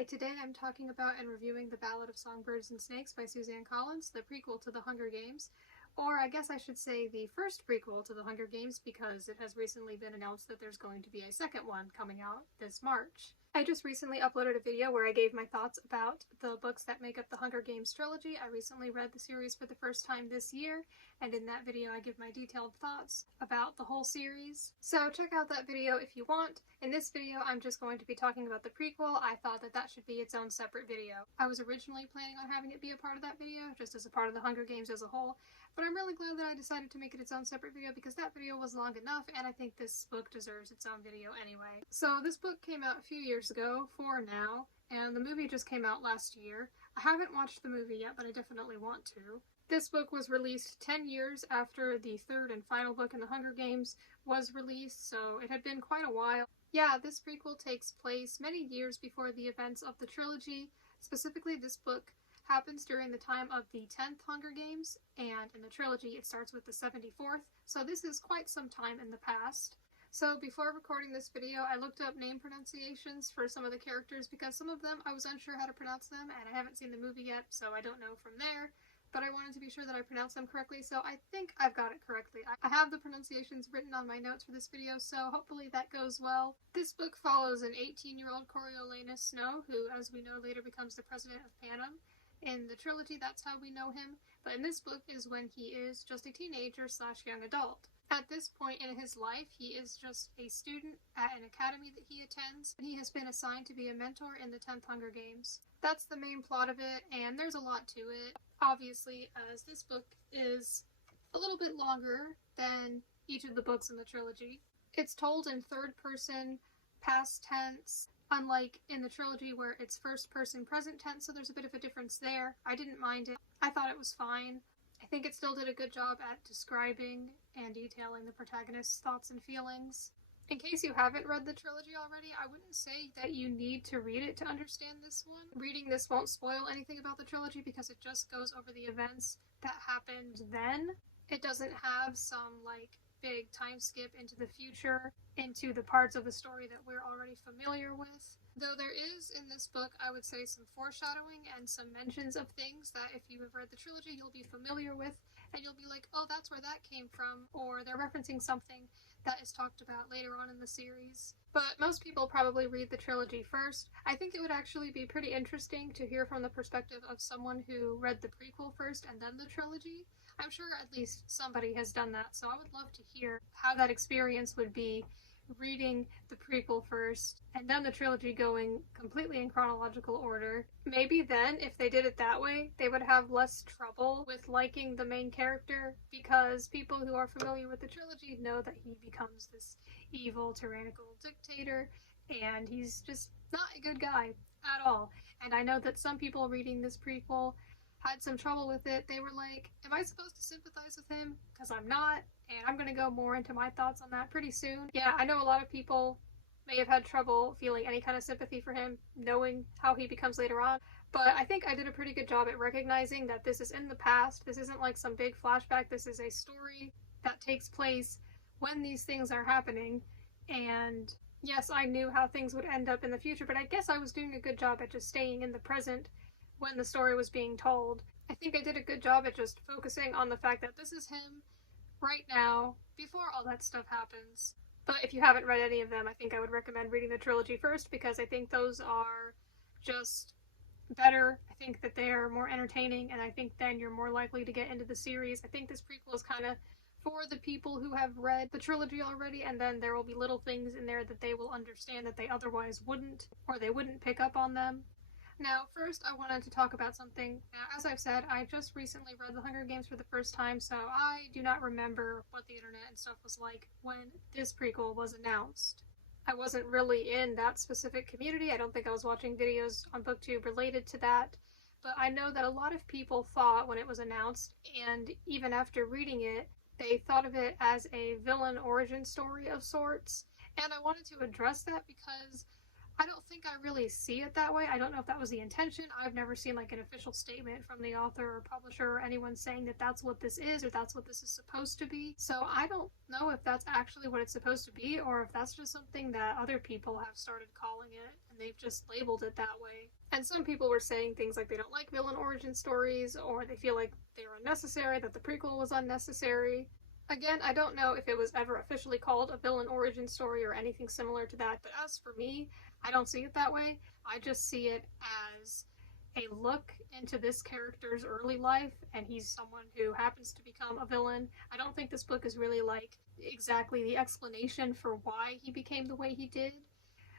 Hi, today I'm talking about and reviewing The Ballad of Songbirds and Snakes by Suzanne, the prequel to The Hunger Games. Or I guess I should say the first prequel to The Hunger Games because it has recently been announced that there's going to be a second one coming out this March. I just recently uploaded a video where I gave my thoughts about the books that make up the Hunger Games trilogy. I recently read the series for the first time this year, and in that video I give my detailed thoughts about the whole series. So check out that video if you want. In this video I'm just going to be talking about the prequel. I thought that that should be its own separate video. I was originally planning on having it be a part of that video, just as a part of the Hunger Games as a whole, but I'm really glad that I decided to make it its own separate video because that video was long enough and I think this book deserves its own video anyway. So this book came out a few years ago, 4 now, and the movie just came out last year. I haven't watched the movie yet, but I definitely want to. This book was released 10 years after the third and final book in the Hunger Games was released, so it had been quite a while. Yeah, this prequel takes place many years before the events of the trilogy. Specifically, this book happens during the time of the 10th Hunger Games, and in the trilogy it starts with the 74th, so this is quite some time in the past. So before recording this video, I looked up name pronunciations for some of the characters because some of them I was unsure how to pronounce them, and I haven't seen the movie yet, so I don't know from there. But I wanted to be sure that I pronounced them correctly, so I think I've got it correctly. I have the pronunciations written on my notes for this video, so hopefully that goes well. This book follows an 18-year-old Coriolanus Snow, who, as we know, later becomes the president of Panem. In the trilogy, that's how we know him, but in this book is when he is just a teenager / young adult. At this point in his life, he is just a student at an academy that he attends, and he has been assigned to be a mentor in the 10th Hunger Games. That's the main plot of it, and there's a lot to it. Obviously, as this book is a little bit longer than each of the books in the trilogy. It's told in third person, past tense, unlike in the trilogy where it's first person present tense, so there's a bit of a difference there. I didn't mind it. I thought it was fine. I think it still did a good job at describing and detailing the protagonist's thoughts and feelings. In case you haven't read the trilogy already, I wouldn't say that you need to read it to understand this one. Reading this won't spoil anything about the trilogy because it just goes over the events that happened then. It doesn't have some, big time skip into the future, into the parts of the story that we're already familiar with. Though there is, in this book, I would say some foreshadowing and some mentions of things that if you have read the trilogy, you'll be familiar with, and you'll be like, oh, that's where that came from, or they're referencing something that is talked about later on in the series. But most people probably read the trilogy first. I think it would actually be pretty interesting to hear from the perspective of someone who read the prequel first and then the trilogy. I'm sure at least somebody has done that, so I would love to hear how that experience would be, reading the prequel first and then the trilogy going completely in chronological order. Maybe then, if they did it that way, they would have less trouble with liking the main character because people who are familiar with the trilogy know that he becomes this evil, tyrannical dictator, and he's just not a good guy at all. And I know that some people reading this prequel had some trouble with it. They were like, am I supposed to sympathize with him? Because I'm not, and I'm going to go more into my thoughts on that pretty soon. Yeah, I know a lot of people may have had trouble feeling any kind of sympathy for him, knowing how he becomes later on, but I think I did a pretty good job at recognizing that this is in the past. This isn't like some big flashback. This is a story that takes place when these things are happening, and yes, I knew how things would end up in the future, but I guess I was doing a good job at just staying in the present when the story was being told. I think I did a good job at just focusing on the fact that this is him right now, before all that stuff happens. But if you haven't read any of them, I think I would recommend reading the trilogy first because I think those are just better. I think that they are more entertaining, and I think then you're more likely to get into the series. I think this prequel is kind of for the people who have read the trilogy already, and then there will be little things in there that they will understand that they otherwise wouldn't, or they wouldn't pick up on them. Now, first I wanted to talk about something. Now, as I've said, I just recently read The Hunger Games for the first time, so I do not remember what the internet and stuff was like when this prequel was announced. I wasn't really in that specific community. I don't think I was watching videos on BookTube related to that, but I know that a lot of people thought when it was announced, and even after reading it, they thought of it as a villain origin story of sorts, and I wanted to address that because I don't think I really see it that way. I don't know if that was the intention. I've never seen like an official statement from the author or publisher or anyone saying that that's what this is or that's what this is supposed to be. So I don't know if that's actually what it's supposed to be or if that's just something that other people have started calling it and they've just labeled it that way. And some people were saying things like they don't like villain origin stories or they feel like they're unnecessary, that the prequel was unnecessary. Again, I don't know if it was ever officially called a villain origin story or anything similar to that, but as for me, I don't see it that way. I just see it as a look into this character's early life, and he's someone who happens to become a villain. I don't think this book is really like exactly the explanation for why he became the way he did.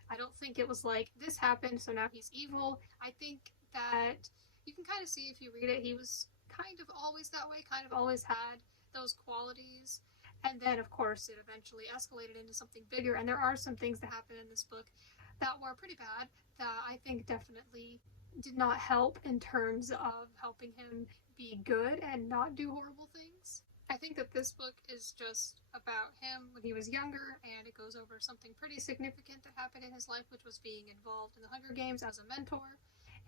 I don't think it was like, this happened, so now he's evil. I think that you can kind of see if you read it, he was kind of always that way, kind of always had those qualities. And then, of course, it eventually escalated into something bigger, and there are some things that happen in this book that were pretty bad that I think definitely did not help in terms of helping him be good and not do horrible things. I think that this book is just about him when he was younger, and it goes over something pretty significant that happened in his life, which was being involved in the Hunger Games as a mentor.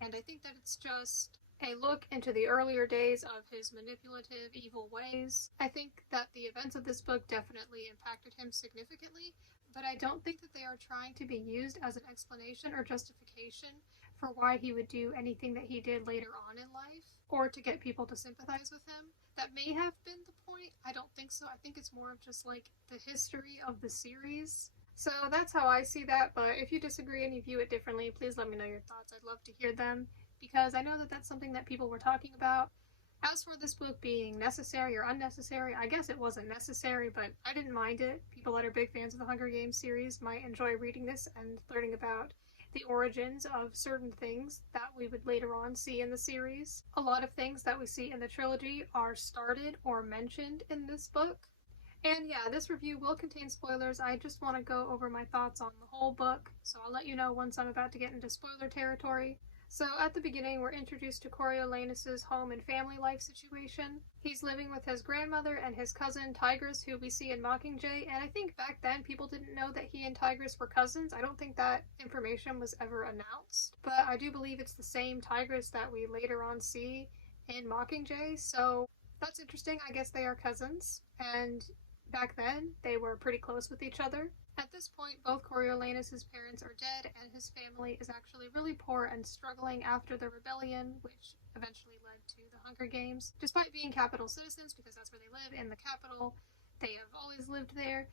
And I think that it's just a look into the earlier days of his manipulative, evil ways. I think that the events of this book definitely impacted him significantly, but I don't think that they are trying to be used as an explanation or justification for why he would do anything that he did later on in life, or to get people to sympathize with him. That may have been the point. I don't think so. I think it's more of just like the history of the series. So that's how I see that, but if you disagree and you view it differently, please let me know your thoughts. I'd love to hear them, because I know that that's something that people were talking about. As for this book being necessary or unnecessary, I guess it wasn't necessary, but I didn't mind it. People that are big fans of the Hunger Games series might enjoy reading this and learning about the origins of certain things that we would later on see in the series. A lot of things that we see in the trilogy are started or mentioned in this book. And yeah, this review will contain spoilers. I just want to go over my thoughts on the whole book, so I'll let you know once I'm about to get into spoiler territory. So at the beginning, we're introduced to Coriolanus's home and family life situation. He's living with his grandmother and his cousin Tigris, who we see in Mockingjay, and I think back then people didn't know that he and Tigris were cousins. I don't think that information was ever announced, but I do believe it's the same Tigris that we later on see in Mockingjay, so that's interesting. I guess they are cousins, and back then they were pretty close with each other. At this point, both Coriolanus's parents are dead, and his family is actually really poor and struggling after the rebellion, which eventually led to the Hunger Games. Despite being capital citizens, because that's where they live, in the capital, they have always lived there,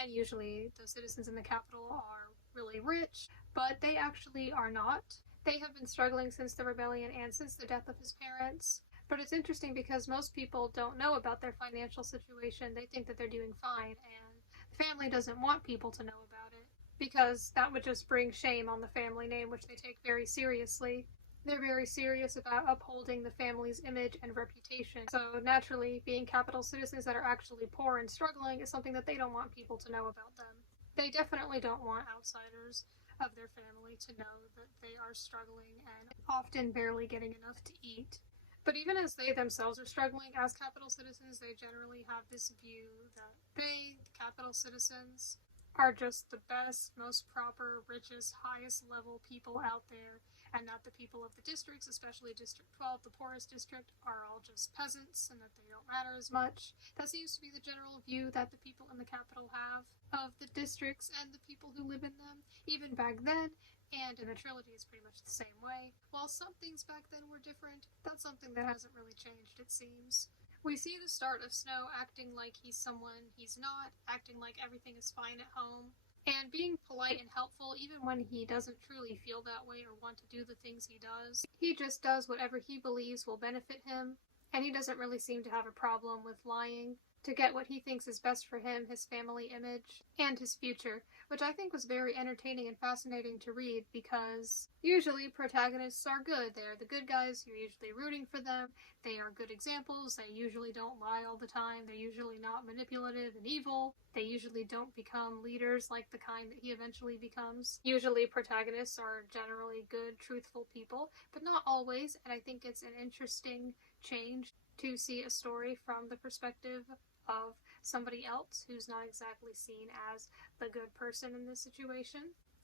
and usually the citizens in the capital are really rich, but they actually are not. They have been struggling since the rebellion and since the death of his parents. But it's interesting because most people don't know about their financial situation. They think that they're doing fine, and the family doesn't want people to know about it, because that would just bring shame on the family name, which they take very seriously. They're very serious about upholding the family's image and reputation. So naturally, being capital citizens that are actually poor and struggling is something that they don't want people to know about them. They definitely don't want outsiders of their family to know that they are struggling and often barely getting enough to eat. But even as they themselves are struggling as capital citizens, they generally have this view that they, the capital citizens, are just the best, most proper, richest, highest level people out there, and that the people of the districts, especially District 12, the poorest district, are all just peasants and that they don't matter as much. That seems to be the general view that the people in the capital have of the districts and the people who live in them, even back then. And in the trilogy, it's pretty much the same way. While some things back then were different, that's something that hasn't really changed, it seems. We see the start of Snow acting like he's someone he's not, acting like everything is fine at home, and being polite and helpful even when he doesn't truly feel that way or want to do the things he does. He just does whatever he believes will benefit him, and he doesn't really seem to have a problem with lying to get what he thinks is best for him, his family image, and his future, which I think was very entertaining and fascinating to read, because usually protagonists are good. They're the good guys, you're usually rooting for them, they are good examples, they usually don't lie all the time, they're usually not manipulative and evil, they usually don't become leaders like the kind that he eventually becomes. Usually protagonists are generally good, truthful people, but not always, and I think it's an interesting change to see a story from the perspective of somebody else who's not exactly seen as the good person in this situation.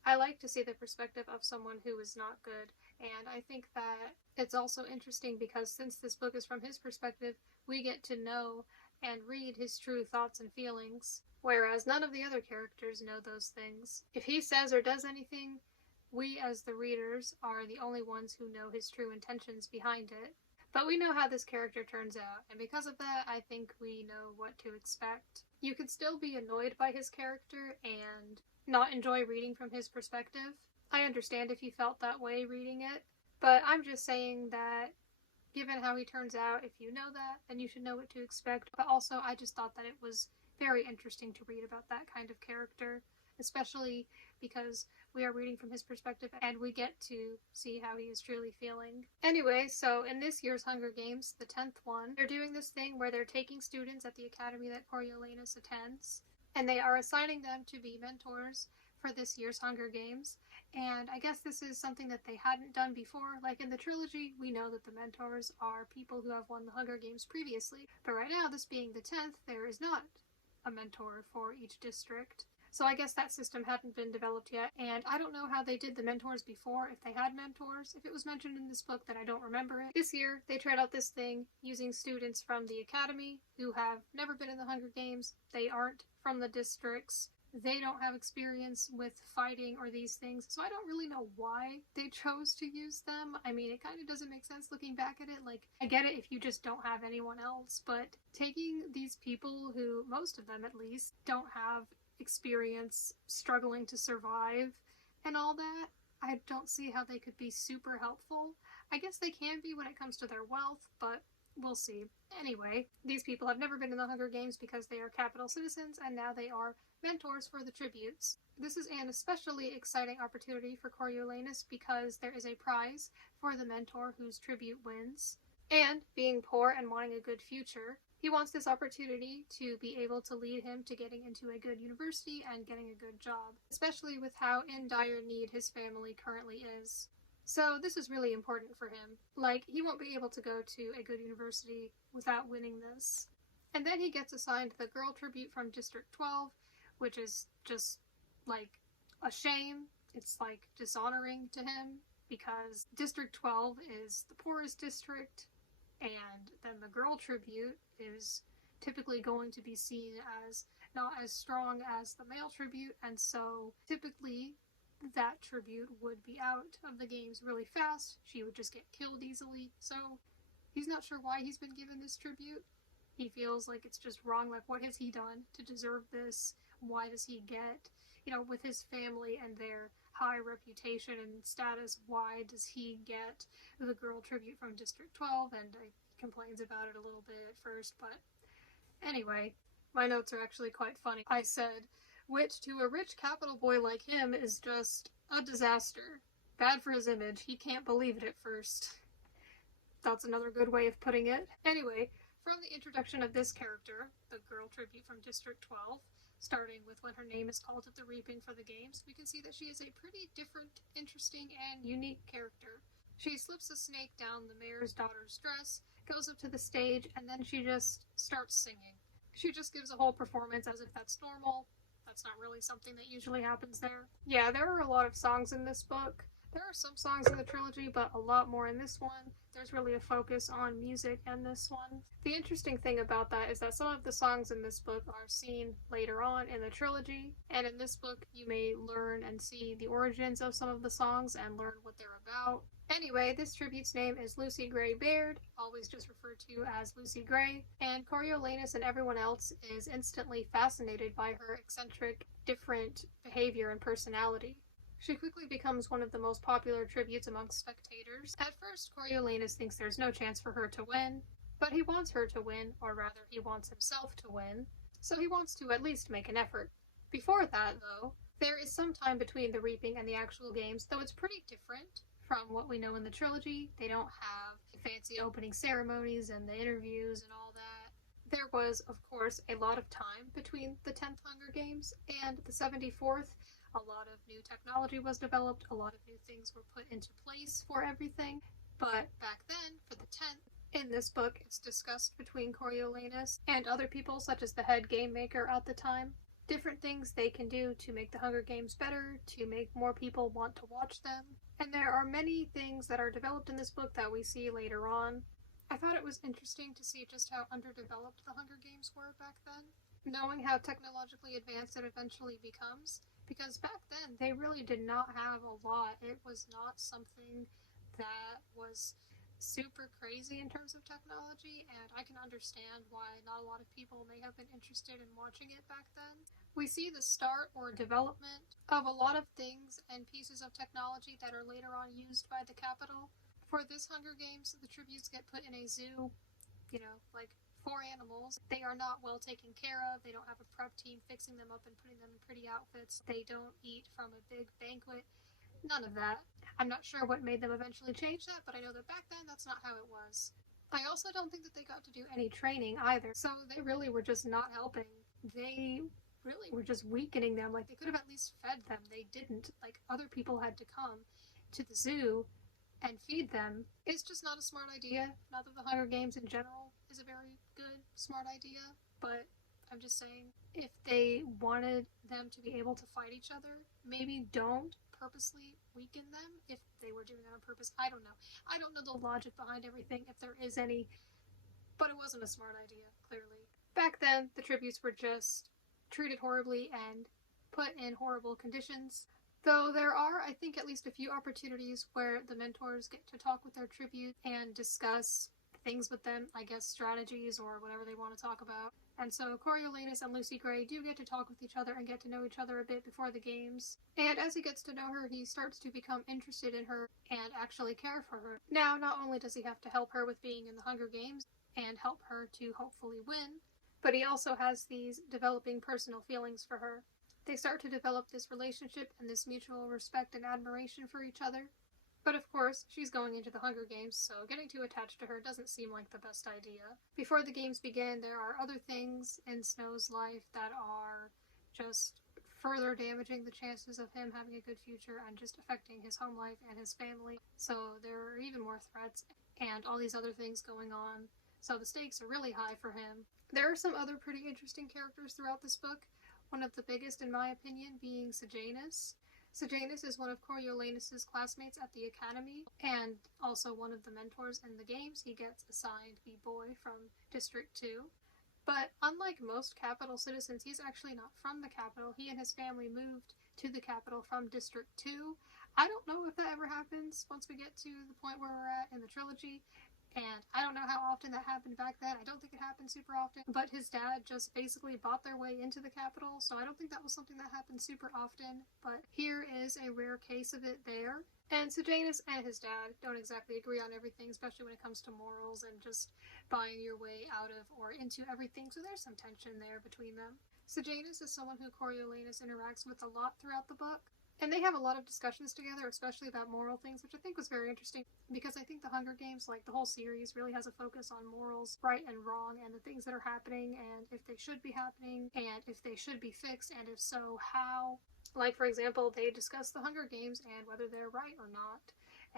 I like to see the perspective of someone who is not good, and I think that it's also interesting because since this book is from his perspective, we get to know and read his true thoughts and feelings, whereas none of the other characters know those things. If he says or does anything, we as the readers are the only ones who know his true intentions behind it. But we know how this character turns out, and because of that, I think we know what to expect. You could still be annoyed by his character and not enjoy reading from his perspective. I understand if you felt that way reading it, but I'm just saying that given how he turns out, if you know that, then you should know what to expect. But also, I just thought that it was very interesting to read about that kind of character, especially because we are reading from his perspective and we get to see how he is truly feeling. Anyway, so in this year's Hunger Games, the 10th one, they're doing this thing where they're taking students at the academy that Coriolanus attends, and they are assigning them to be mentors for this year's Hunger Games. And I guess this is something that they hadn't done before. Like in the trilogy, we know that the mentors are people who have won the Hunger Games previously. But right now, this being the 10th, there is not a mentor for each district. So I guess that system hadn't been developed yet, and I don't know how they did the mentors before, if they had mentors. If it was mentioned in this book, then I don't remember it. This year, they tried out this thing using students from the academy who have never been in the Hunger Games. They aren't from the districts. They don't have experience with fighting or these things, so I don't really know why they chose to use them. I mean, it kind of doesn't make sense looking back at it. Like, I get it if you just don't have anyone else, but taking these people who, most of them at least, don't have experience struggling to survive and all that, I don't see how they could be super helpful. I guess they can be when it comes to their wealth, but we'll see. Anyway, these people have never been in the Hunger Games because they are capital citizens, and now they are mentors for the tributes. This is an especially exciting opportunity for Coriolanus because there is a prize for the mentor whose tribute wins. And, being poor and wanting a good future, he wants this opportunity to be able to lead him to getting into a good university and getting a good job, especially with how in dire need his family currently is. So this is really important for him. Like, he won't be able to go to a good university without winning this. And then he gets assigned the girl tribute from District 12, which is just, like, a shame. It's, like, dishonoring to him, because District 12 is the poorest district, and then the girl tribute is typically going to be seen as not as strong as the male tribute, and so typically that tribute would be out of the games really fast. She would just get killed easily, so he's not sure why he's been given this tribute. He feels like it's just wrong. Like, what has he done to deserve this? Why does he get, with his family and their high reputation and status, why does he get the girl tribute from District 12? And he complains about it a little bit at first, but anyway, my notes are actually quite funny. I said, which to a rich capital boy like him is just a disaster. Bad for his image. He can't believe it at first. That's another good way of putting it. Anyway, from the introduction of this character, the girl tribute from District 12, starting with when her name is called at the reaping for the games, we can see that she is a pretty different, interesting, and unique character. She slips a snake down the mayor's daughter's dress, goes up to the stage, and then she just starts singing. She just gives a whole performance as if that's normal. That's not really something that usually happens there. Yeah, there are a lot of songs in this book. There are some songs in the trilogy, but a lot more in this one. There's really a focus on music in this one. The interesting thing about that is that some of the songs in this book are seen later on in the trilogy, and in this book you may learn and see the origins of some of the songs and learn what they're about. Anyway, this tribute's name is Lucy Gray Baird, always just referred to as Lucy Gray, and Coriolanus and everyone else is instantly fascinated by her eccentric, different behavior and personality. She quickly becomes one of the most popular tributes amongst spectators. At first, Coriolanus thinks there's no chance for her to win, but he wants her to win, or rather, he wants himself to win, so he wants to at least make an effort. Before that, though, there is some time between the reaping and the actual games, though it's pretty different from what we know in the trilogy. They don't have fancy opening ceremonies and the interviews and all that. There was, of course, a lot of time between the 10th Hunger Games and the 74th. A lot of new technology was developed, a lot of new things were put into place for everything, but back then, for the 10th, in this book, it's discussed between Coriolanus and other people, such as the head game maker at the time. different things they can do to make the Hunger Games better, to make more people want to watch them. And there are many things that are developed in this book that we see later on. I thought it was interesting to see just how underdeveloped the Hunger Games were back then, knowing how technologically advanced it eventually becomes, because back then they really did not have a lot. It was not something that was super crazy in terms of technology, and I can understand why not a lot of people may have been interested in watching it back then. We see the start or development of a lot of things and pieces of technology that are later on used by the Capitol. For this Hunger Games, the tributes get put in a zoo, like 4 animals. They are not well taken care of. They don't have a prep team fixing them up and putting them in pretty outfits. They don't eat from a big banquet. None of that. I'm not sure what made them eventually change that, but I know that back then that's not how it was. I also don't think that they got to do any training either, so they really were just not helping. They really were just weakening them. Like, they could have at least fed them. They didn't. Like, other people had to come to the zoo and feed them. It's just not a smart idea. Not that the Hunger Games in general is a very good, smart idea, but I'm just saying, if they wanted them to be able to fight each other, maybe don't purposely weaken them if they were doing it on purpose. I don't know. I don't know the logic behind everything, if there is any, but it wasn't a smart idea, clearly. Back then, the tributes were just treated horribly and put in horrible conditions. Though there are, I think, at least a few opportunities where the mentors get to talk with their tribute and discuss things with them, I guess strategies or whatever they want to talk about. And so Coriolanus and Lucy Gray do get to talk with each other and get to know each other a bit before the games. And as he gets to know her, he starts to become interested in her and actually care for her. Now, not only does he have to help her with being in the Hunger Games and help her to hopefully win, but he also has these developing personal feelings for her. They start to develop this relationship and this mutual respect and admiration for each other. But of course, she's going into the Hunger Games, so getting too attached to her doesn't seem like the best idea. Before the games begin, there are other things in Snow's life that are just further damaging the chances of him having a good future and just affecting his home life and his family. So there are even more threats and all these other things going on. So the stakes are really high for him. There are some other pretty interesting characters throughout this book. One of the biggest, in my opinion, being Sejanus. Sejanus is one of Coriolanus' classmates at the academy, and also one of the mentors in the games. He gets assigned the boy from District 2. But unlike most Capitol citizens, he's actually not from the Capitol. He and his family moved to the Capitol from District 2. I don't know if that ever happens once we get to the point where we're at in the trilogy. And I don't know how often that happened back then. I don't think it happened super often. But his dad just basically bought their way into the Capitol, so I don't think that was something that happened super often. But here is a rare case of it there. And Sejanus and his dad don't exactly agree on everything, especially when it comes to morals and just buying your way out of or into everything, so there's some tension there between them. Sejanus is someone who Coriolanus interacts with a lot throughout the book. And they have a lot of discussions together, especially about moral things, which I think was very interesting, because I think the Hunger Games, like the whole series, really has a focus on morals, right and wrong, and the things that are happening, and if they should be happening, and if they should be fixed, and if so, how. Like, for example, they discuss the Hunger Games and whether they're right or not.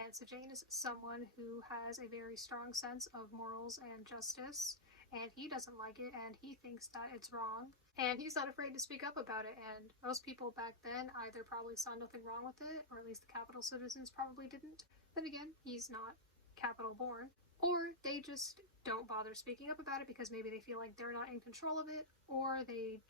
And Sejanus is someone who has a very strong sense of morals and justice, and he doesn't like it, and he thinks that it's wrong. And he's not afraid to speak up about it, and most people back then either probably saw nothing wrong with it, or at least the Capitol citizens probably didn't. Then again, he's not Capitol born. Or they just don't bother speaking up about it because maybe they feel like they're not in control of it, or it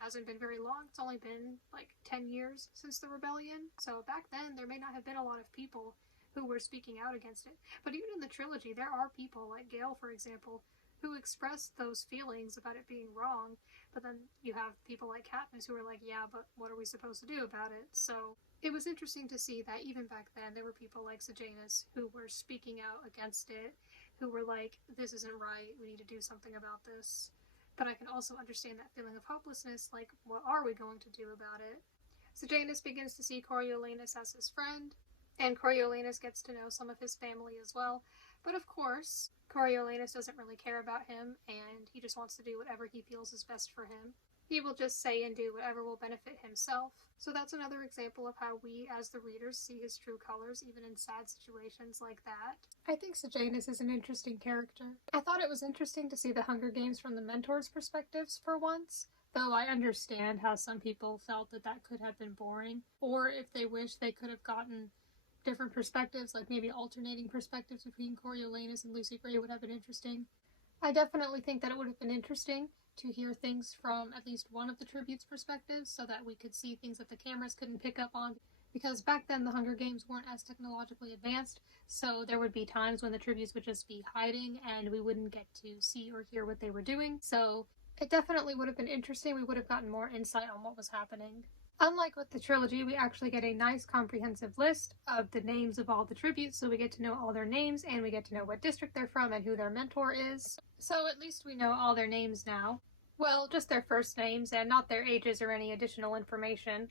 hasn't been very long. It's only been like 10 years since the rebellion. So back then, there may not have been a lot of people who were speaking out against it. But even in the trilogy, there are people, like Gale, for example, who expressed those feelings about it being wrong, but then you have people like Katniss who are like, yeah, but what are we supposed to do about it? So it was interesting to see that even back then there were people like Sejanus who were speaking out against it, who were like, this isn't right, we need to do something about this. But I can also understand that feeling of hopelessness, like, what are we going to do about it? Sejanus begins to see Coriolanus as his friend, and Coriolanus gets to know some of his family as well. But of course, Coriolanus doesn't really care about him, and he just wants to do whatever he feels is best for him. He will just say and do whatever will benefit himself. So that's another example of how we, as the readers, see his true colors, even in sad situations like that. I think Sejanus is an interesting character. I thought it was interesting to see the Hunger Games from the mentors' perspectives for once. Though I understand how some people felt that that could have been boring, or if they wish they could have gotten different perspectives, like maybe alternating perspectives between Coriolanus and Lucy Gray would have been interesting. I definitely think that it would have been interesting to hear things from at least one of the tributes' perspectives so that we could see things that the cameras couldn't pick up on, because back then the Hunger Games weren't as technologically advanced, so there would be times when the tributes would just be hiding and we wouldn't get to see or hear what they were doing, so it definitely would have been interesting. We would have gotten more insight on what was happening. Unlike with the trilogy, we actually get a nice comprehensive list of the names of all the tributes, so we get to know all their names and we get to know what district they're from and who their mentor is. So at least we know all their names now. Well, just their first names and not their ages or any additional information,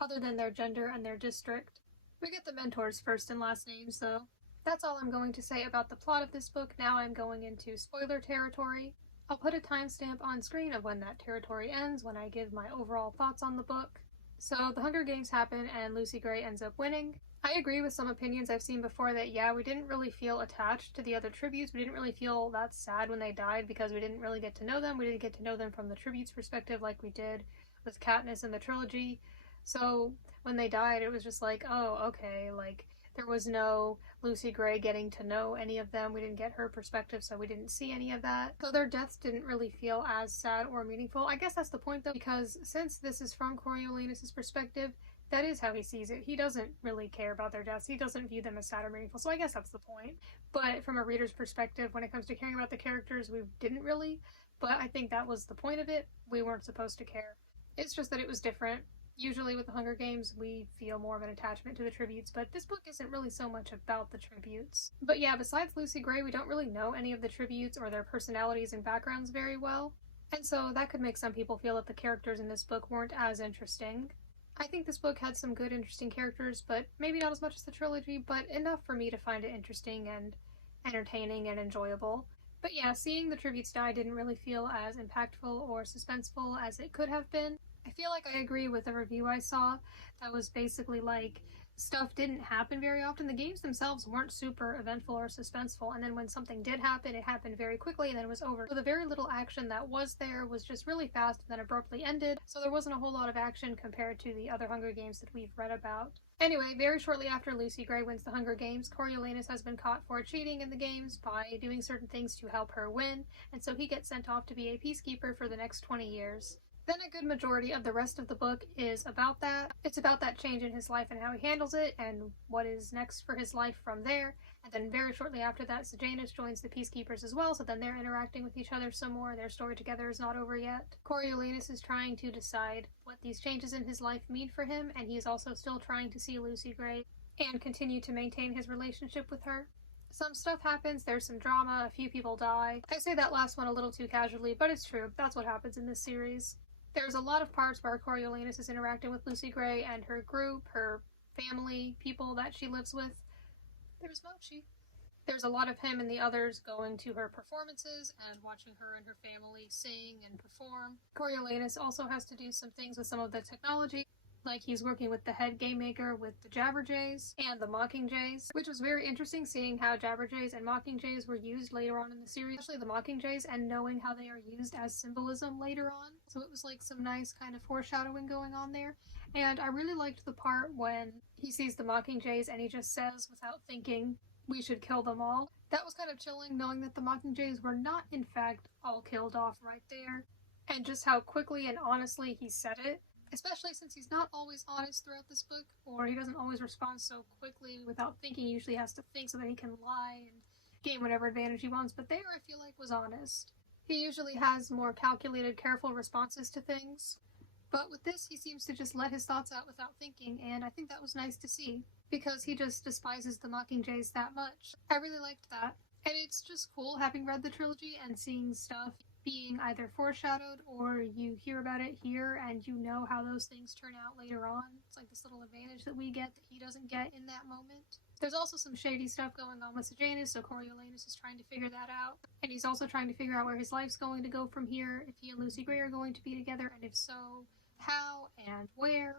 other than their gender and their district. We get the mentors' first and last names, though. That's all I'm going to say about the plot of this book. Now I'm going into spoiler territory. I'll put a timestamp on screen of when that territory ends when I give my overall thoughts on the book. So the Hunger Games happen and Lucy Gray ends up winning. I agree with some opinions I've seen before that, yeah, we didn't really feel attached to the other tributes. We didn't really feel that sad when they died because we didn't really get to know them. We didn't get to know them from the tributes' perspective like we did with Katniss in the trilogy. So when they died, it was just like, oh, okay, like there was no Lucy Gray getting to know any of them. We didn't get her perspective, so we didn't see any of that. So their deaths didn't really feel as sad or meaningful. I guess that's the point, though, because since this is from Coriolanus' perspective, that is how he sees it. He doesn't really care about their deaths. He doesn't view them as sad or meaningful, so I guess that's the point. But from a reader's perspective, when it comes to caring about the characters, we didn't really. But I think that was the point of it. We weren't supposed to care. It's just that it was different. Usually with the Hunger Games, we feel more of an attachment to the tributes, but this book isn't really so much about the tributes. But yeah, besides Lucy Gray, we don't really know any of the tributes or their personalities and backgrounds very well. And so that could make some people feel that the characters in this book weren't as interesting. I think this book had some good, interesting characters, but maybe not as much as the trilogy, but enough for me to find it interesting and entertaining and enjoyable. But yeah, seeing the tributes die didn't really feel as impactful or suspenseful as it could have been. I feel like I agree with a review I saw that was basically like, stuff didn't happen very often. The games themselves weren't super eventful or suspenseful, and then when something did happen, it happened very quickly and then it was over. So the very little action that was there was just really fast and then abruptly ended, so there wasn't a whole lot of action compared to the other Hunger Games that we've read about. Anyway, very shortly after Lucy Gray wins the Hunger Games, Coriolanus has been caught for cheating in the games by doing certain things to help her win, and so he gets sent off to be a peacekeeper for the next 20 years. Then a good majority of the rest of the book is about that. It's about that change in his life and how he handles it and what is next for his life from there. And then very shortly after that, Suzanne joins the Peacekeepers as well, so then they're interacting with each other some more. Their story together is not over yet. Coriolanus is trying to decide what these changes in his life mean for him, and he is also still trying to see Lucy Gray and continue to maintain his relationship with her. Some stuff happens, there's some drama, a few people die. I say that last one a little too casually, but it's true. That's what happens in this series. There's a lot of parts where Coriolanus is interacting with Lucy Gray and her group, her family, people that she lives with. There's Mochi. There's a lot of him and the others going to her performances and watching her and her family sing and perform. Coriolanus also has to do some things with some of the technology, like he's working with the head game maker with the Jabberjays and the Mockingjays, which was very interesting seeing how Jabberjays and Mockingjays were used later on in the series, especially the Mockingjays, and knowing how they are used as symbolism later on. So it was like some nice kind of foreshadowing going on there. And I really liked the part when he sees the Mockingjays and he just says, without thinking, "We should kill them all." That was kind of chilling, knowing that the Mockingjays were not, in fact, all killed off right there. And just how quickly and honestly he said it. Especially since he's not always honest throughout this book, or he doesn't always respond so quickly without thinking. He usually has to think so that he can lie and gain whatever advantage he wants, but there I feel like was honest. He usually has more calculated, careful responses to things, but with this he seems to just let his thoughts out without thinking, and I think that was nice to see, because he just despises the Mockingjays that much. I really liked that, and it's just cool having read the trilogy and seeing stuff being either foreshadowed or you hear about it here and you know how those things turn out later on. It's like this little advantage that we get that he doesn't get in that moment. There's also some shady stuff going on with Suzanne, so Coriolanus is trying to figure that out. And he's also trying to figure out where his life's going to go from here, if he and Lucy Gray are going to be together, and if so, how and where.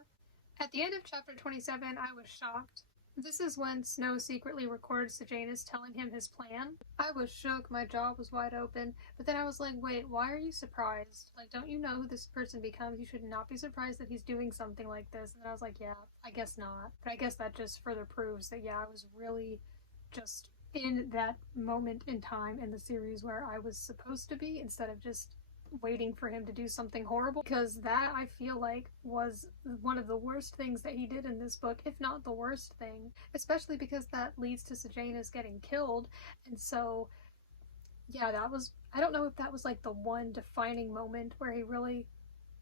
At the end of chapter 27, I was shocked. This is when Snow secretly records Sejanus telling him his plan. I was shook, my jaw was wide open, but then I was like, wait, why are you surprised? Like, don't you know who this person becomes? You should not be surprised that he's doing something like this. And then I was like, yeah, I guess not. But I guess that just further proves that, yeah, I was really just in that moment in time in the series where I was supposed to be, instead of just waiting for him to do something horrible, because that, I feel like, was one of the worst things that he did in this book, if not the worst thing, especially because that leads to Sejanus getting killed. And so yeah, that was, I don't know if that was like the one defining moment where he really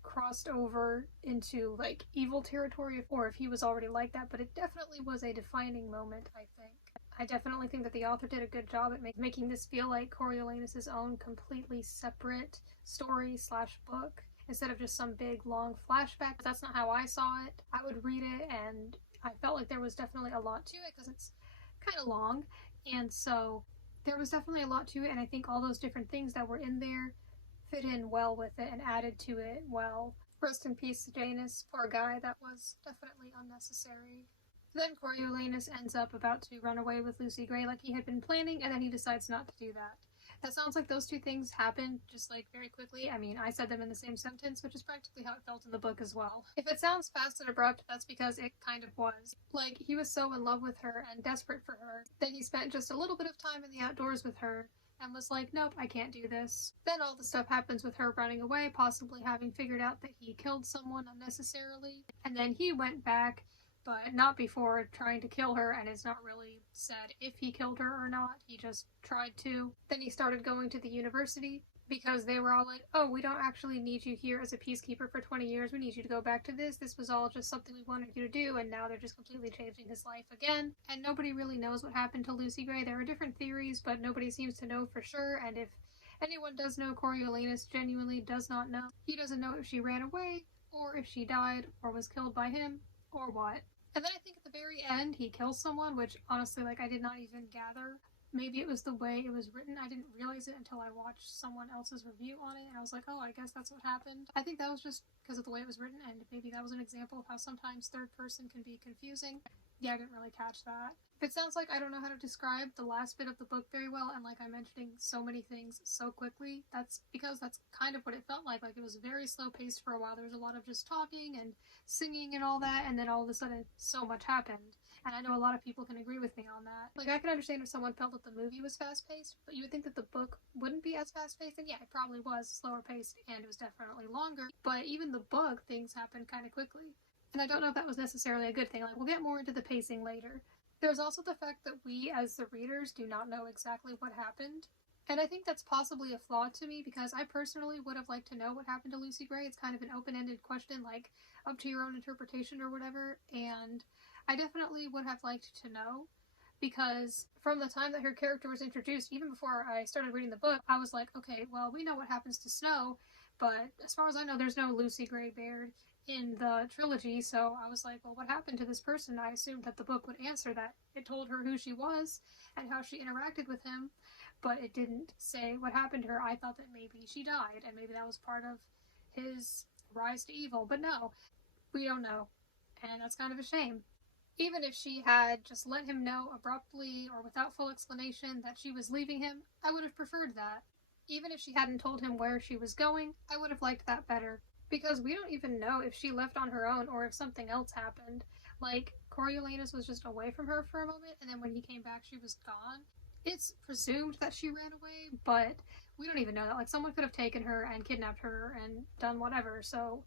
crossed over into like evil territory, or if he was already like that, but it definitely was a defining moment, I think. I definitely think that the author did a good job at making this feel like Coriolanus' own completely separate story slash book, instead of just some big long flashback. That's not how I saw it. I would read it and I felt like there was definitely a lot to it because it's kind of long, and so there was definitely a lot to it, and I think all those different things that were in there fit in well with it and added to it well. Rest in peace, Janus. Poor guy, that was definitely unnecessary. Then Coriolanus ends up about to run away with Lucy Gray like he had been planning, and then he decides not to do that. That sounds like those two things happened just like very quickly. I mean, I said them in the same sentence, which is practically how it felt in the book as well. If it sounds fast and abrupt, that's because it kind of was. Like, he was so in love with her and desperate for her that he spent just a little bit of time in the outdoors with her and was like, nope, I can't do this. Then all the stuff happens with her running away, possibly having figured out that he killed someone unnecessarily, and then he went back, but not before trying to kill her, and it's not really said if he killed her or not, he just tried to. Then he started going to the university, because they were all like, oh, we don't actually need you here as a peacekeeper for 20 years, we need you to go back to this was all just something we wanted you to do, and now they're just completely changing his life again. And nobody really knows what happened to Lucy Gray. There are different theories, but nobody seems to know for sure, and if anyone does know, Coriolanus genuinely does not know. He doesn't know if she ran away, or if she died, or was killed by him, or what. And then I think at the very end, he kills someone, which honestly, like, I did not even gather. Maybe it was the way it was written. I didn't realize it until I watched someone else's review on it, and I was like, oh, I guess that's what happened. I think that was just because of the way it was written, and maybe that was an example of how sometimes third person can be confusing. Yeah, I didn't really catch that. If it sounds like I don't know how to describe the last bit of the book very well, and like I'm mentioning so many things so quickly, that's because that's kind of what it felt like. Like, it was very slow paced for a while. There was a lot of just talking and singing and all that, and then all of a sudden so much happened. And I know a lot of people can agree with me on that. Like, I can understand if someone felt that the movie was fast-paced, but you would think that the book wouldn't be as fast-paced, and yeah, it probably was slower-paced, and it was definitely longer, but even the book, things happened kind of quickly. And I don't know if that was necessarily a good thing. Like, we'll get more into the pacing later. There's also the fact that we, as the readers, do not know exactly what happened. And I think that's possibly a flaw to me, because I personally would have liked to know what happened to Lucy Gray. It's kind of an open-ended question, like, up to your own interpretation or whatever, and I definitely would have liked to know, because from the time that her character was introduced, even before I started reading the book, I was like, okay, well, we know what happens to Snow, but as far as I know, there's no Lucy Gray Baird in the trilogy, so I was like, well, what happened to this person? I assumed that the book would answer that. It told her who she was and how she interacted with him, but it didn't say what happened to her. I thought that maybe she died, and maybe that was part of his rise to evil, but no, we don't know, and that's kind of a shame. Even if she had just let him know abruptly or without full explanation that she was leaving him, I would have preferred that. Even if she hadn't told him where she was going, I would have liked that better. Because we don't even know if she left on her own or if something else happened. Like, Coriolanus was just away from her for a moment, and then when he came back, she was gone. It's presumed that she ran away, but we don't even know that. Like, someone could have taken her and kidnapped her and done whatever, so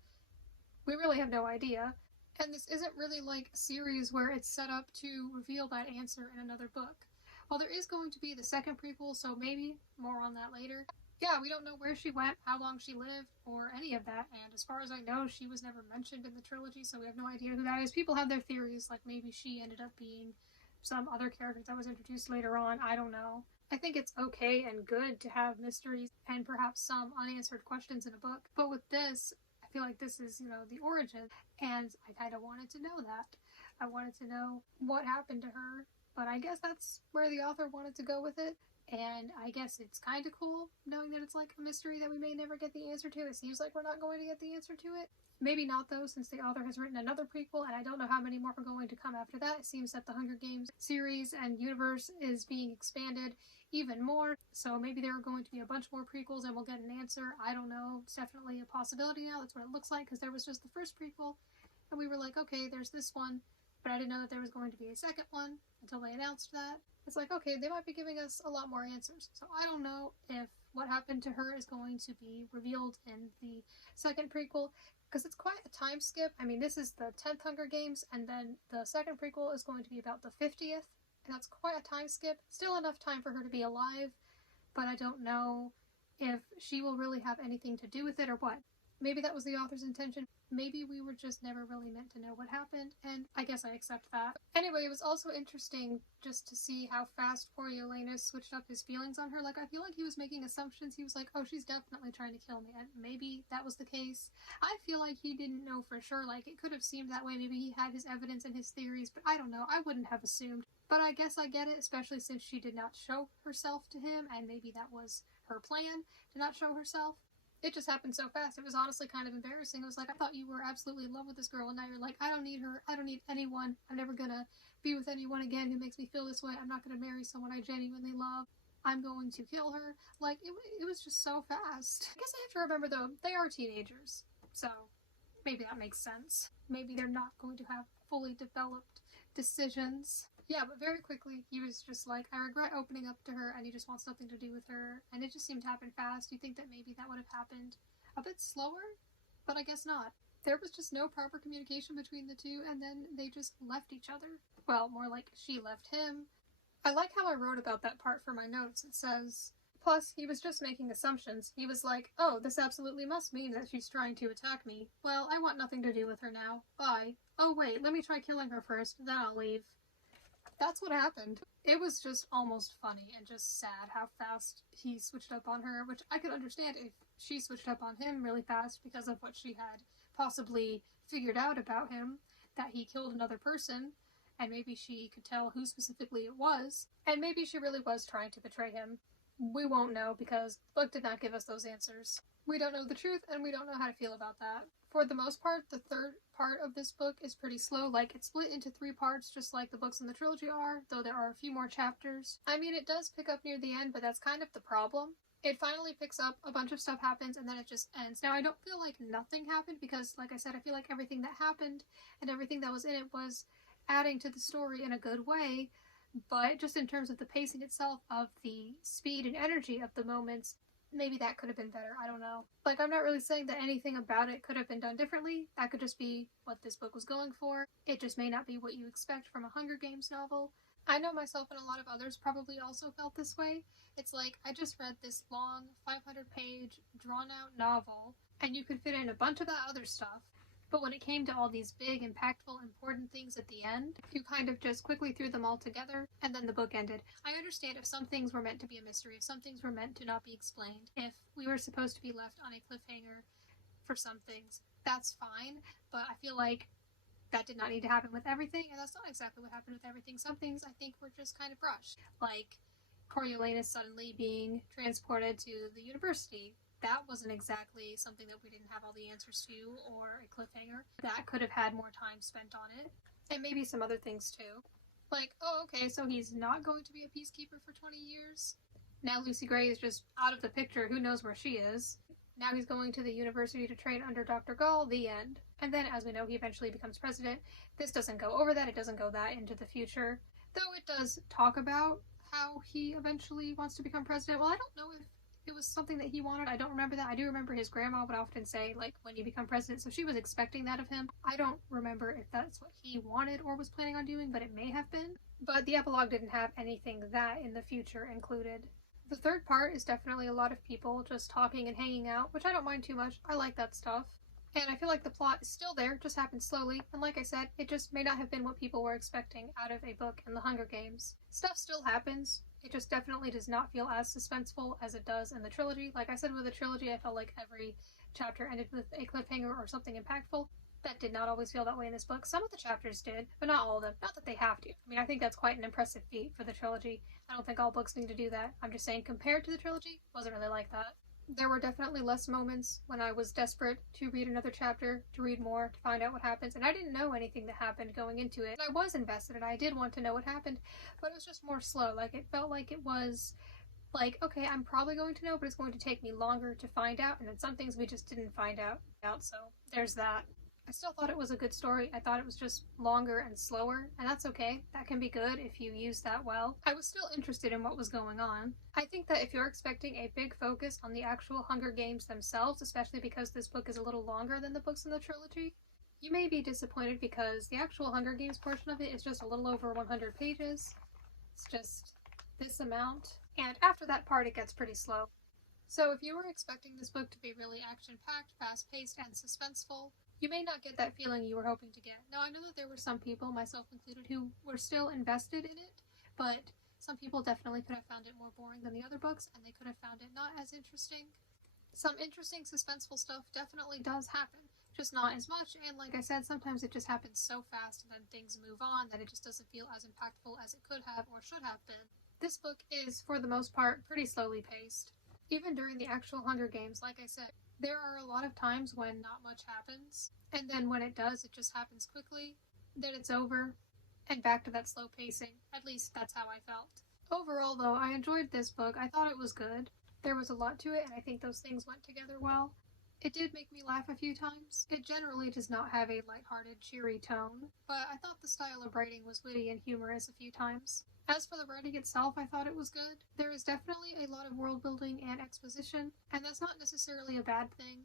we really have no idea. And this isn't really like a series where it's set up to reveal that answer in another book. While there is going to be the second prequel, so maybe more on that later. Yeah, we don't know where she went, how long she lived, or any of that, and as far as I know, she was never mentioned in the trilogy, so we have no idea who that is. People have their theories, like maybe she ended up being some other character that was introduced later on, I don't know. I think it's okay and good to have mysteries and perhaps some unanswered questions in a book, but with this, I feel like this is, the origin, and I kind of wanted to know that. I wanted to know what happened to her, but I guess that's where the author wanted to go with it. And I guess it's kind of cool knowing that it's like a mystery that we may never get the answer to. It seems like we're not going to get the answer to it. Maybe not though, since the author has written another prequel, and I don't know how many more are going to come after that. It seems that the Hunger Games series and universe is being expanded even more, so maybe there are going to be a bunch more prequels and we'll get an answer. I don't know. It's definitely a possibility now. That's what it looks like, because there was just the first prequel, and we were like, okay, there's this one, but I didn't know that there was going to be a second one until they announced that. It's like, okay, they might be giving us a lot more answers. So I don't know if what happened to her is going to be revealed in the second prequel, because it's quite a time skip. I mean, this is the 10th Hunger Games, and then the second prequel is going to be about the 50th, and that's quite a time skip. Still enough time for her to be alive, but I don't know if she will really have anything to do with it or what. Maybe that was the author's intention. Maybe we were just never really meant to know what happened, and I guess I accept that. Anyway, it was also interesting just to see how fast Coriolanus switched up his feelings on her. Like, I feel like he was making assumptions. He was like, oh, she's definitely trying to kill me, and maybe that was the case. I feel like he didn't know for sure. Like, it could have seemed that way. Maybe he had his evidence and his theories, but I don't know. I wouldn't have assumed. But I guess I get it, especially since she did not show herself to him, and maybe that was her plan, to not show herself. It just happened so fast. It was honestly kind of embarrassing. It was like, I thought you were absolutely in love with this girl, and now you're like, I don't need her. I don't need anyone. I'm never gonna be with anyone again who makes me feel this way. I'm not gonna marry someone I genuinely love. I'm going to kill her. Like, it was just so fast. I guess I have to remember, though, they are teenagers. So, maybe that makes sense. Maybe they're not going to have fully developed decisions. Yeah, but very quickly, he was just like, I regret opening up to her, and he just wants nothing to do with her, and it just seemed to happen fast. You think that maybe that would have happened a bit slower? But I guess not. There was just no proper communication between the two, and then they just left each other. Well, more like she left him. I like how I wrote about that part for my notes. It says, plus, he was just making assumptions. He was like, oh, this absolutely must mean that she's trying to attack me. Well, I want nothing to do with her now. Bye. Oh wait, let me try killing her first, then I'll leave. That's what happened. It was just almost funny and just sad how fast he switched up on her, which I could understand if she switched up on him really fast because of what she had possibly figured out about him, that he killed another person, and maybe she could tell who specifically it was, and maybe she really was trying to betray him. We won't know because the book did not give us those answers. We don't know the truth, and we don't know how to feel about that. For the most part, the third part of this book is pretty slow. Like, it's split into 3 parts, just like the books in the trilogy are, though there are a few more chapters. I mean, it does pick up near the end, but that's kind of the problem. It finally picks up, a bunch of stuff happens, and then it just ends. Now, I don't feel like nothing happened, because, like I said, I feel like everything that happened and everything that was in it was adding to the story in a good way, but just in terms of the pacing itself, of the speed and energy of the moments, maybe that could have been better. I don't know. Like, I'm not really saying that anything about it could have been done differently. That could just be what this book was going for. It just may not be what you expect from a Hunger Games novel. I know myself and a lot of others probably also felt this way. It's like, I just read this long, 500-page, drawn-out novel, and you could fit in a bunch of that other stuff. But when it came to all these big, impactful, important things at the end, you kind of just quickly threw them all together, and then the book ended. I understand if some things were meant to be a mystery, if some things were meant to not be explained, if we were supposed to be left on a cliffhanger for some things, that's fine, but I feel like that did not need to happen with everything, and that's not exactly what happened with everything. Some things I think were just kind of rushed, like Coriolanus suddenly being transported to the university. That wasn't exactly something that we didn't have all the answers to, or a cliffhanger. That could have had more time spent on it. And maybe some other things too. Like, oh, okay, so he's not going to be a peacekeeper for 20 years? Now Lucy Gray is just out of the picture, who knows where she is. Now he's going to the university to train under Dr. Gall, the end. And then, as we know, he eventually becomes president. This doesn't go over that, it doesn't go that into the future. Though it does talk about how he eventually wants to become president. Well, I don't know if it was something that he wanted. I don't remember that. I do remember his grandma would often say, like, when you become president, so she was expecting that of him. I don't remember if that's what he wanted or was planning on doing, but it may have been. But the epilogue didn't have anything that in the future included. The third part is definitely a lot of people just talking and hanging out, which I don't mind too much. I like that stuff. And I feel like the plot is still there, just happened slowly, and like I said, it just may not have been what people were expecting out of a book in the Hunger Games. Stuff still happens, it just definitely does not feel as suspenseful as it does in the trilogy. Like I said with the trilogy, I felt like every chapter ended with a cliffhanger or something impactful. That did not always feel that way in this book. Some of the chapters did, but not all of them. Not that they have to. I mean, I think that's quite an impressive feat for the trilogy. I don't think all books need to do that. I'm just saying, compared to the trilogy, wasn't really like that. There were definitely less moments when I was desperate to read another chapter, to read more, to find out what happens, and I didn't know anything that happened going into it. I was invested and I did want to know what happened, but it was just more slow. Like, it felt like it was like, okay, I'm probably going to know, but it's going to take me longer to find out, and then some things we just didn't find out, so there's that. I still thought it was a good story. I thought it was just longer and slower, and that's okay. That can be good if you use that well. I was still interested in what was going on. I think that if you're expecting a big focus on the actual Hunger Games themselves, especially because this book is a little longer than the books in the trilogy, you may be disappointed because the actual Hunger Games portion of it is just a little over 100 pages. It's just this amount, and after that part it gets pretty slow. So if you were expecting this book to be really action-packed, fast-paced, and suspenseful, you may not get that feeling you were hoping to get. Now, I know that there were some people, myself included, who were still invested in it, but some people definitely could have found it more boring than the other books, and they could have found it not as interesting. Some interesting, suspenseful stuff definitely does happen, just not as much, and like I said, sometimes it just happens so fast and then things move on that it just doesn't feel as impactful as it could have or should have been. This book is, for the most part, pretty slowly paced. Even during the actual Hunger Games, like I said, there are a lot of times when not much happens, and then when it does, it just happens quickly, then it's over, and back to that slow pacing. At least that's how I felt. Overall, though, I enjoyed this book. I thought it was good. There was a lot to it, and I think those things went together well. It did make me laugh a few times. It generally does not have a lighthearted, cheery tone, but I thought the style of writing was witty and humorous a few times. As for the writing itself, I thought it was good. There is definitely a lot of world building and exposition, and that's not necessarily a bad thing.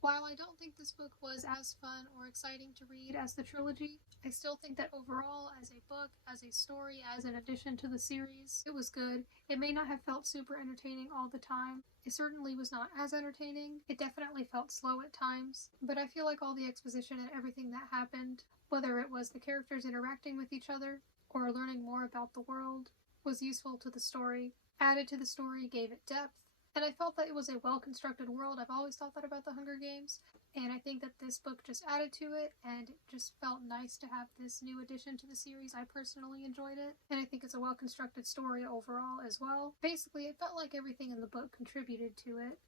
While I don't think this book was as fun or exciting to read as the trilogy, I still think that overall, as a book, as a story, as an addition to the series, it was good. It may not have felt super entertaining all the time. It certainly was not as entertaining. It definitely felt slow at times, but I feel like all the exposition and everything that happened, whether it was the characters interacting with each other or learning more about the world, was useful to the story, added to the story, gave it depth, and I felt that it was a well-constructed world. I've always thought that about the Hunger Games, and I think that this book just added to it, and it just felt nice to have this new addition to the series. I personally enjoyed it, and I think it's a well-constructed story overall as well. Basically, it felt like everything in the book contributed to it.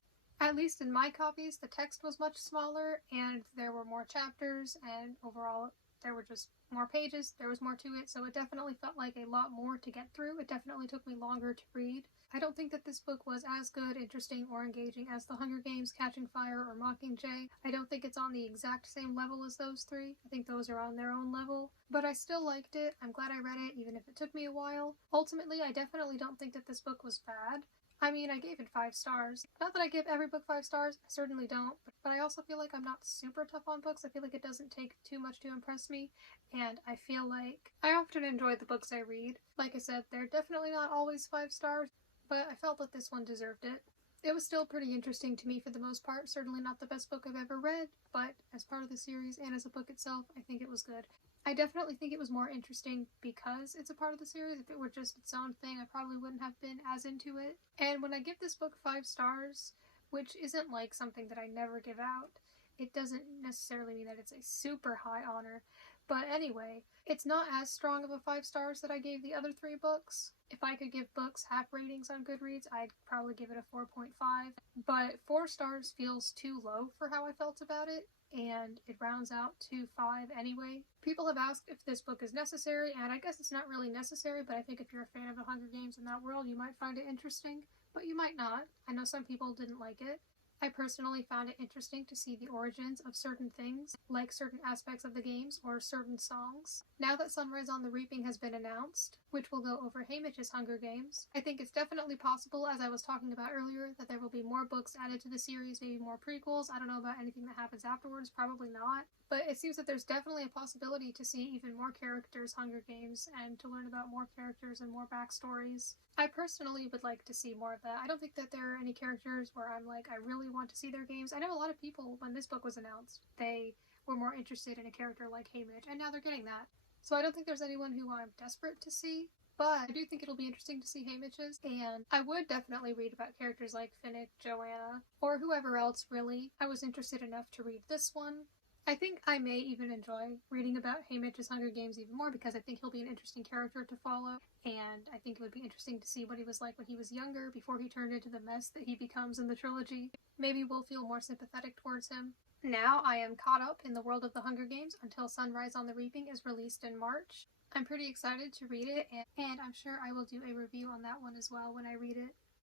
At least in my copies, the text was much smaller, and there were more chapters, and overall, there were just more pages, there was more to it, so it definitely felt like a lot more to get through. It definitely took me longer to read. I don't think that this book was as good, interesting, or engaging as The Hunger Games, Catching Fire, or Mockingjay. I don't think it's on the exact same level as those three. I think those are on their own level. But I still liked it. I'm glad I read it, even if it took me a while. Ultimately, I definitely don't think that this book was bad. I mean, I gave it 5 stars. Not that I give every book 5 stars, I certainly don't, but I also feel like I'm not super tough on books. I feel like it doesn't take too much to impress me, and I feel like I often enjoy the books I read. Like I said, they're definitely not always 5 stars, but I felt that this one deserved it. It was still pretty interesting to me for the most part. Certainly not the best book I've ever read, but as part of the series and as a book itself, I think it was good. I definitely think it was more interesting because it's a part of the series. If it were just its own thing, I probably wouldn't have been as into it. And when I give this book 5 stars, which isn't like something that I never give out, it doesn't necessarily mean that it's a super high honor. But anyway, it's not as strong of a 5 stars that I gave the other 3 books. If I could give books half ratings on Goodreads, I'd probably give it a 4.5. But 4 stars feels too low for how I felt about it, and it rounds out to 5 anyway. People have asked if this book is necessary, and I guess it's not really necessary, but I think if you're a fan of the Hunger Games in that world, you might find it interesting, but you might not. I know some people didn't like it. I personally found it interesting to see the origins of certain things, like certain aspects of the games or certain songs. Now that Sunrise on the Reaping has been announced, which will go over Haymitch's Hunger Games, I think it's definitely possible, as I was talking about earlier, that there will be more books added to the series, maybe more prequels. I don't know about anything that happens afterwards, probably not. But it seems that there's definitely a possibility to see even more characters' Hunger Games and to learn about more characters and more backstories. I personally would like to see more of that. I don't think that there are any characters where I'm like, I really want to see their games. I know a lot of people, when this book was announced, they were more interested in a character like Haymitch, and now they're getting that. So I don't think there's anyone who I'm desperate to see, but I do think it'll be interesting to see Haymitch's, and I would definitely read about characters like Finnick, Joanna, or whoever else really. I was interested enough to read this one. I think I may even enjoy reading about Haymitch's Hunger Games even more because I think he'll be an interesting character to follow, and I think it would be interesting to see what he was like when he was younger before he turned into the mess that he becomes in the trilogy. Maybe we'll feel more sympathetic towards him. Now I am caught up in the world of the Hunger Games until Sunrise on the Reaping is released in March. I'm pretty excited to read it, and I'm sure I will do a review on that one as well when I read it.